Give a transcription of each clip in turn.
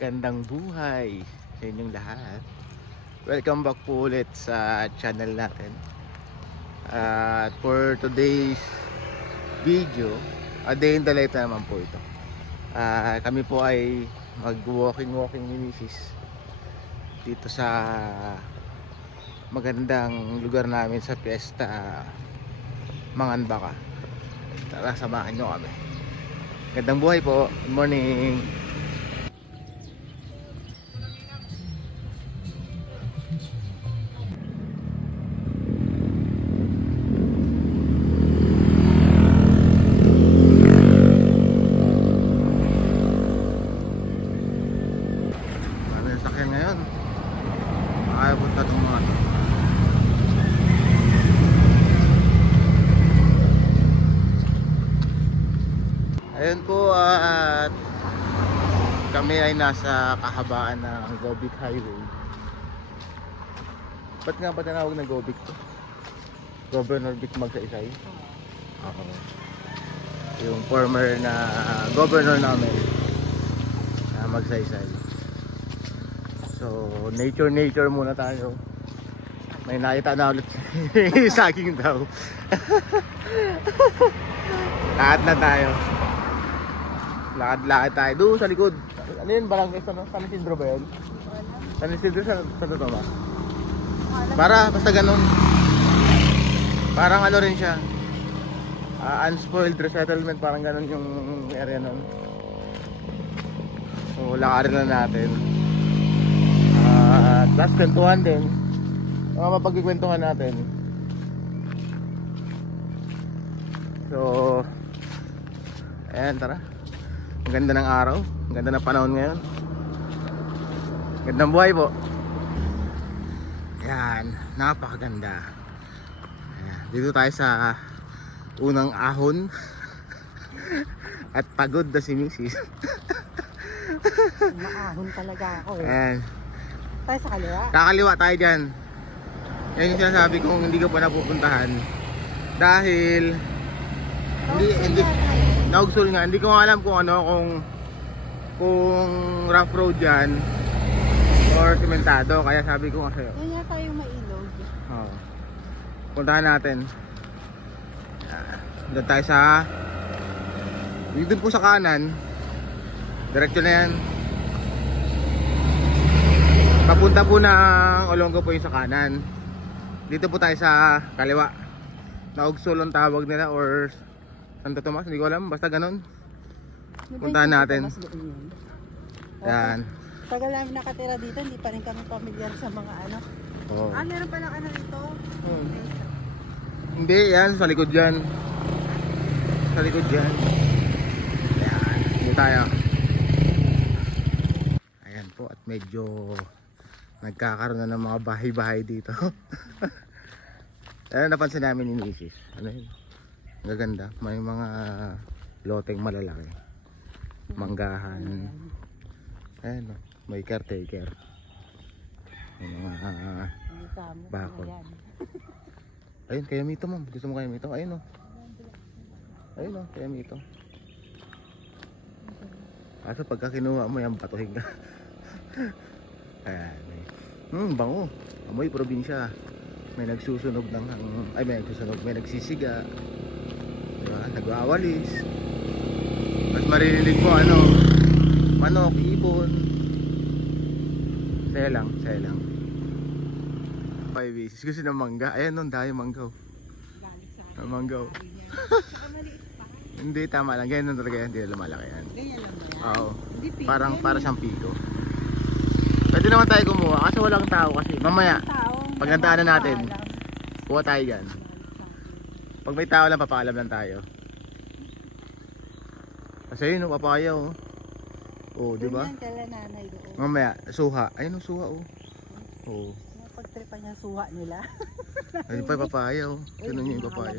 Gandang buhay sa inyong lahat. Welcome back po ulit sa channel natin. At for today's video, a day in the life na naman po ito. Kami po ay mag-walking ni Mrs. dito sa magandang lugar namin sa Fiesta Manganbaka. Tara, samahan nyo kami. Gandang buhay po. Good morning. Ngayon ayaw punta itong mga to. Ayun po, at kami ay nasa kahabaan ng Gobic Highway. Ba't nga ba tinawag na Gobic to? Governor Vic Magsaysay? Oo. Yung former na governor namin na Magsaysay. So, nature muna tayo. May nakita na ulit saging daw. Lakad na tayo. Lakad tayo. Doon sa likod. Ano yun? Barangay San Isidro ba yun? San Isidro sa totoo ba? Basta ganun. Parang ano rin siya. Unspoiled resettlement. Parang ganun yung area nun. So, lakarin na natin. Plus kwentuhan din. Mga mapagkikwentuhan natin. So, ayan, tara. Ang ganda ng araw. Ang ganda ng panahon ngayon. Gandang buhay po. Ayan, napakaganda. Ayan, dito tayo sa unang ahon. At pagod na si Mrs. Maahon talaga ako eh. Ayan. Tayo sa kaliwa. Kakaliwa tayo dyan. Yan yung sinasabi kong hindi ko pa napupuntahan. Dahil hindi naugsul nga. Hindi ko nga alam kung kung rough road yan or sementado. Kaya sabi ko nga sa'yo, Yan yata yung mailog. puntahan natin. Doon tayo sa dito po sa kanan. Diretso na yan. Papunta po ng Olongo po yung sa kanan. Dito po tayo sa kaliwa. Naugsul ang tawag nila or Santo Tomas, hindi ko alam, basta ganun. Puntahan natin. Yan. Tagal namin nakatira dito, hindi pa rin kami pamilyar sa mga ano. Oh. Meron pa lang ano dito? Hindi, yan, sa likod dyan. Sa likod dyan. Yan, dito tayo. Ayan po, at medyo nagkakaroon na ng mga bahay-bahay dito. Ayan, napansin namin ni Mrs. Ano yun? Gaganda. May mga loteng malalaki. Manggahan. Ayan, may caretaker. May mga bakod. Ayun, kaya mito mo. Gusto mo kaya mito? Ayun o. Ayun o, kaya mito. Kaso pagka kinuha mo yan, batuhin ka. Ayan. Bango. Amoy probinsya. May nagsusunog ng may nagsisiga. Diba? Nagwawalis. Mas maririnig mo manok, ibon. Saya lang. 5 beses. Gusto ng mangga. Ayan nun, dahil manggaw. Manggaw. Hindi, tama lang. Ganyan talaga yan. Hindi na lumalaki yan. Ganyan lang ba yan? Oo. Para siyang piko. Pwede naman tayo kumuha kasi walang tao kasi. Mamaya, pag nandaanan natin, kuha tayo dyan. Pag may tao lang, papaalam lang tayo. Kasi yun, papaya oh. Oo, di ba? Ganyan kala nanay doon. Mamaya, suha. Ayun oh, suha oh. Oo. Pagtripan niya suha nila. Ayun pa yung papaya oh. Ganun yung papaya.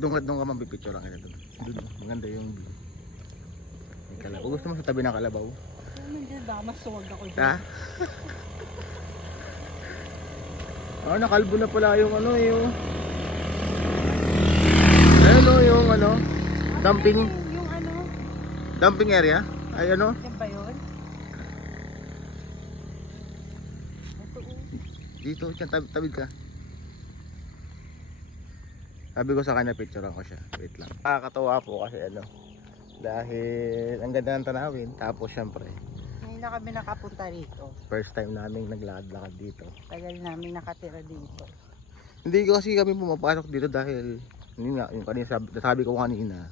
Doon ka mapipicture lang kita doon. Doon, maganda yung view. May kalabaw. Gusto mo sa tabi ng kalabaw? Nandiyan ba? Mas suwag ako dyan. Ha? Nakalbo na pala yung yung ayun yung dumping Yung dumping area. Ay ano? Yan ba yun? Ito Dito, dyan, tabid ka. Sabi ko sa kanya, picturean ko siya. Wait lang. Nakakatawa po kasi ano. Dahil ang ganda ng tanawin. Tapos syempre, Ngayon na kami nakapunta rito. first time namin naglakad-lakad dito. Tagal namin nakatira dito. Hindi ko kasi kami pumapasok dito dahil yun nga, yung kanina sabi ko kanina,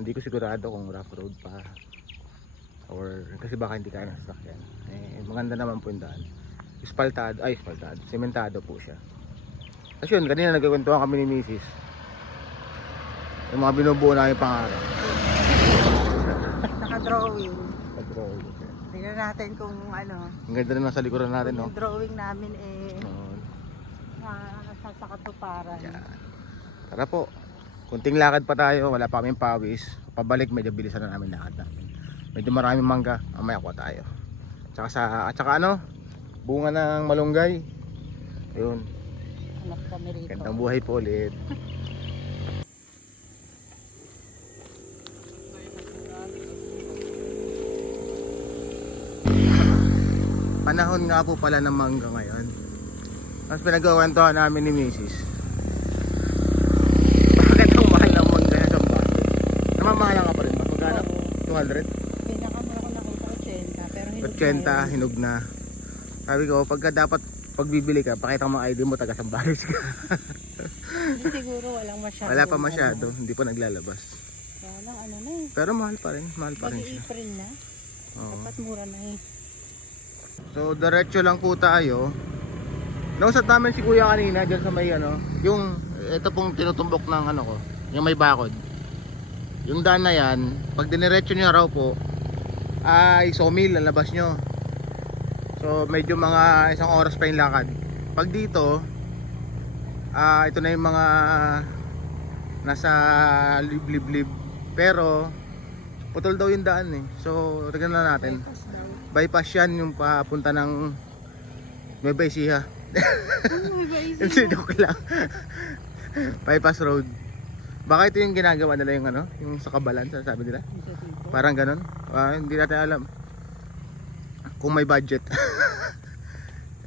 hindi ko sigurado kung rough road pa or kasi baka hindi kaya ng sasakyan. Maganda naman po yung daan. Espaltado, sementado po siya. Kasi yun, kanina nagkakwentuhan kami ni Mrs. Yung mga binubuo namin pangarap. Naka-drawing. Nag-drawing. Tingnan natin kung ano. Ang ganda rin nasa likuran natin, no? Yung drawing namin Oo. nasa katuparan. Yan. Tara po. Kunting lakad pa tayo, wala pa kaming pawis. Pabalik, medyo bilisan na namin lakad namin. Medyo maraming mangga, mamaya kuha tayo. At saka ano, bunga ng malunggay. Ayun, Hanap kami rito. gandang buhay po ulit. Panahon nga po pala ng mangga ngayon. Mas pinagkakwentuhan namin ni Mrs. Bakit ang mahal ng mangga sa Zambales? Namamahala ka pa rin ba? Magkano? 200? Pinakamura ko nakita 80, pero hinog 80, hinog na. Sabi ko, pagka dapat pagbibili ka, pakita mo ID mo, taga Zambales ka. Hindi siguro walang masyado. Wala pa masyado, hindi pa naglalabas. Walang ano na eh. Pero mahal pa rin siya. Mag-April na. Oo. Dapat mura na eh. So, diretso lang po tayo. Nausap namin si Kuya kanina dyan sa may ano, yung ito pong tinutumbok ng ano ko, yung may bakod. Yung daan na yan, pag diniretso nyo raw po, ay sawmill ang labas nyo. So, medyo mga isang oras pa yung lakad. Pag dito, ito na yung mga nasa liblib-lib. Pero, putol daw yung daan eh. So, tignan na natin. Bypass yan yung papunta ng Nueva Ecija. Hindi, joke lang. Bypass road. Baka ito yung ginagawa nila yung ano, yung sa Kabalan, sabi nila. Parang ganun. Hindi natin alam kung may budget.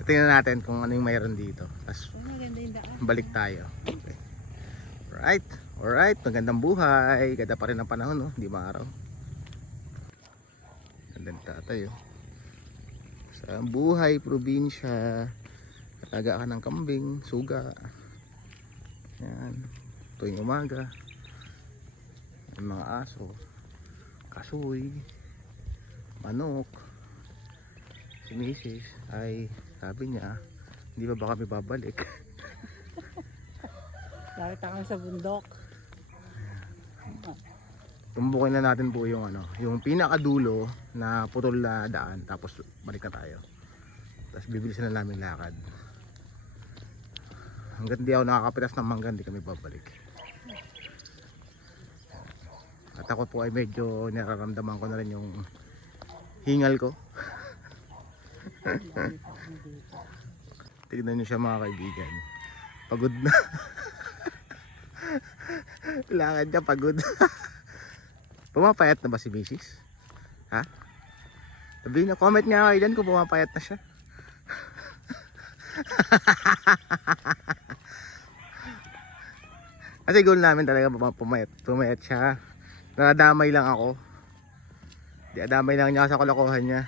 Tingnan natin kung ano yung mayroon dito. Tapos Maganda yung daan. balik tayo. Okay. Alright, magandang buhay. Ganda pa rin ang panahon, no? Hindi maaraw. Gandang tatay, oh. Sa buhay, probinsya. Kataga ka ng kambing, suga. Yan. Tuwing umaga. May mga aso. Kasoy. Manok. Si Mrs. ay sabi niya, hindi pa ba kami babalik? Bakit ako sa bundok? Tumbukin na natin po yung ano, yung pinakadulo na putol na daan, tapos balik na tayo. Tapos bibilisan na namin lakad. Hanggat di ako nakakapitas ng mangga, hindi kami babalik. At ako po ay medyo nararamdaman ko na rin yung hingal ko. Tignan nyo siya mga kaibigan. Pagod na. Lakad niya, pagod. Pumapayat na ba si Mrs.? Ha? Sabihin na, comment nga kayo dyan kung pumapayat na siya. Kasi goal namin talaga pumayat siya. Nadamay lang ako. Damay lang niya sa kalokohan niya.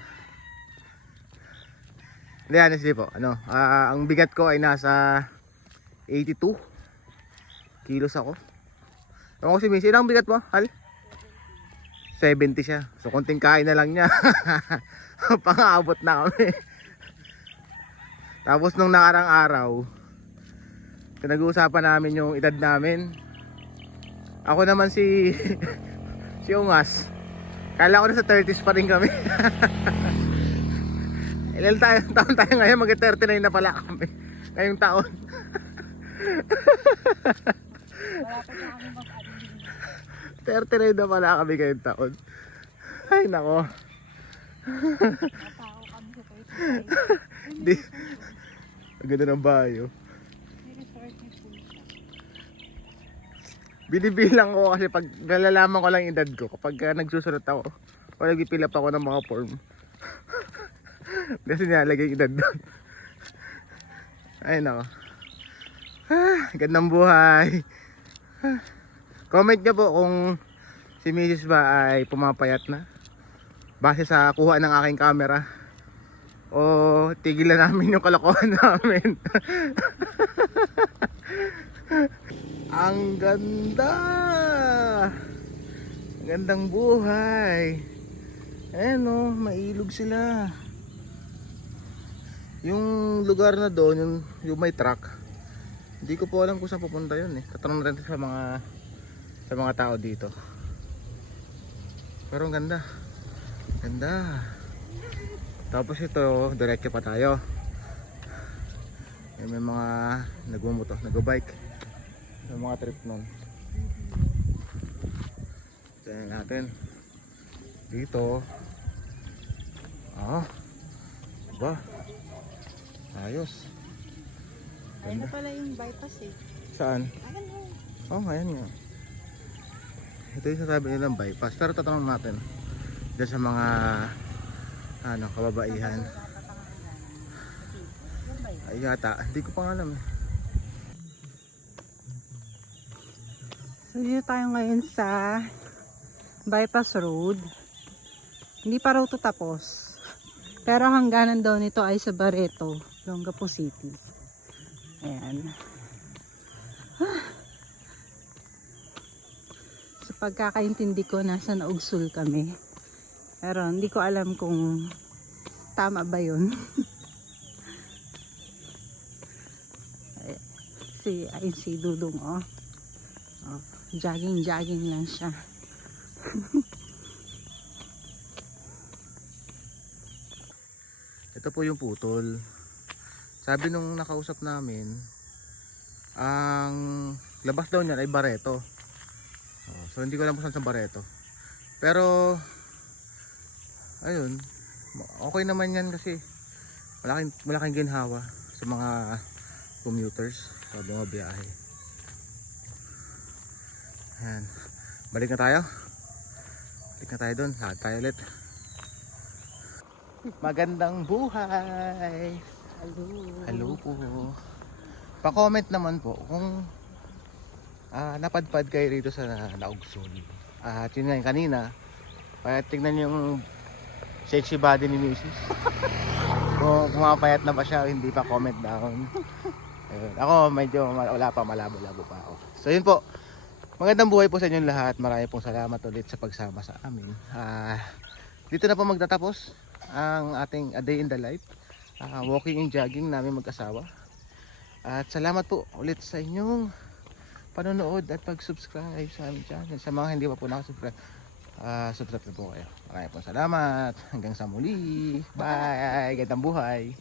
Hindi, honestly po, ano, ang bigat ko ay nasa 82 kilos ako. Ewan ko si Missy, ilang bigat mo, Hal? 70 siya. So konting kain na lang niya. Pang-aabot na kami. Tapos nung nakarang araw, pinag-uusapan namin yung edad namin. Ako naman si si Ungas. Kala ko na sa 30s pa rin kami. Ilan taon tayo ngayon? Mag-39 na pala kami ngayong taon. Wala pa na kami mag-admin. 39 na pala kami ngayong taon. Ay nako. Natao kami sa 35. Di. Ang ganda ng bayo. May resort ni Pulsa. Binibilang ko kasi pag nalalaman ko lang yung edad ko kapag nagsusunod ako. O nagpipil up ako ng mga form. Kasi nilalagay yung edad doon. Ayun ako. Gandang buhay. Comment nyo po kung si Mrs. ba ay pumapayat na base sa kuha ng aking camera o tigilan namin yung kalokohan namin. Ang ganda, ang gandang buhay. Ayan o, mailog sila. Yung lugar na doon, yung may truck, hindi ko po alam kung saan pupunta yun eh. Tatanong natin sa mga tao dito. Pero ang ganda. Ganda. Tapos ito, diretso pa tayo. May mga nagmumoto, nagbabike. May mga trip nun. Tignan natin. Dito. Ba? Ayos. Ayun na pala yung bypass eh. Saan? Ayan o. Ayan nga. Ito yung sasabi nilang bypass. Pero tatanong natin dyan sa mga kababaihan. Ay yata, hindi ko pa alam eh. So dito tayo ngayon sa bypass road. Hindi pa raw ito tapos. Pero hangganan daw nito ay sa Barreto, Olongapo City. Ayan. Sa pagkakaintindi ko, nasa Naugsul kami. Pero hindi ko alam kung tama ba yun. Ayun si Dudong oh. Jogging lang siya. Ito po yung putol. Sabi nung nakausap namin, ang labas daw niyan ay Barreto. So hindi ko alam kung saan sa Barreto. Pero ayun, okay naman yan kasi malaking ginhawa sa mga commuters sa mga biyahe. Ayan. Balik na tayo. Balik na tayo doon. Lakad tayo ulit. Magandang buhay. Hello po. Pa-comment naman po kung napadpad kayo rito sa Naugsul. At yun nga kanina, tignan yung sexy body ni Mrs. Kung pumapayat na ba siya o hindi pa, comment down. Ayun. Ako medyo wala pa, malabo-labo pa ako. So yun po. Magandang buhay po sa inyong lahat. Maraming pong salamat ulit sa pagsama sa amin. Dito na po magtatapos ang ating a day in the life. Walking and jogging namin mag-asawa. At salamat po ulit sa inyong panonood at pag-subscribe sa aming channel. Sa mga hindi pa po nakasubscribe, subscribe na po kayo. Maraming pong salamat. Hanggang sa muli. Bye. Gandang buhay.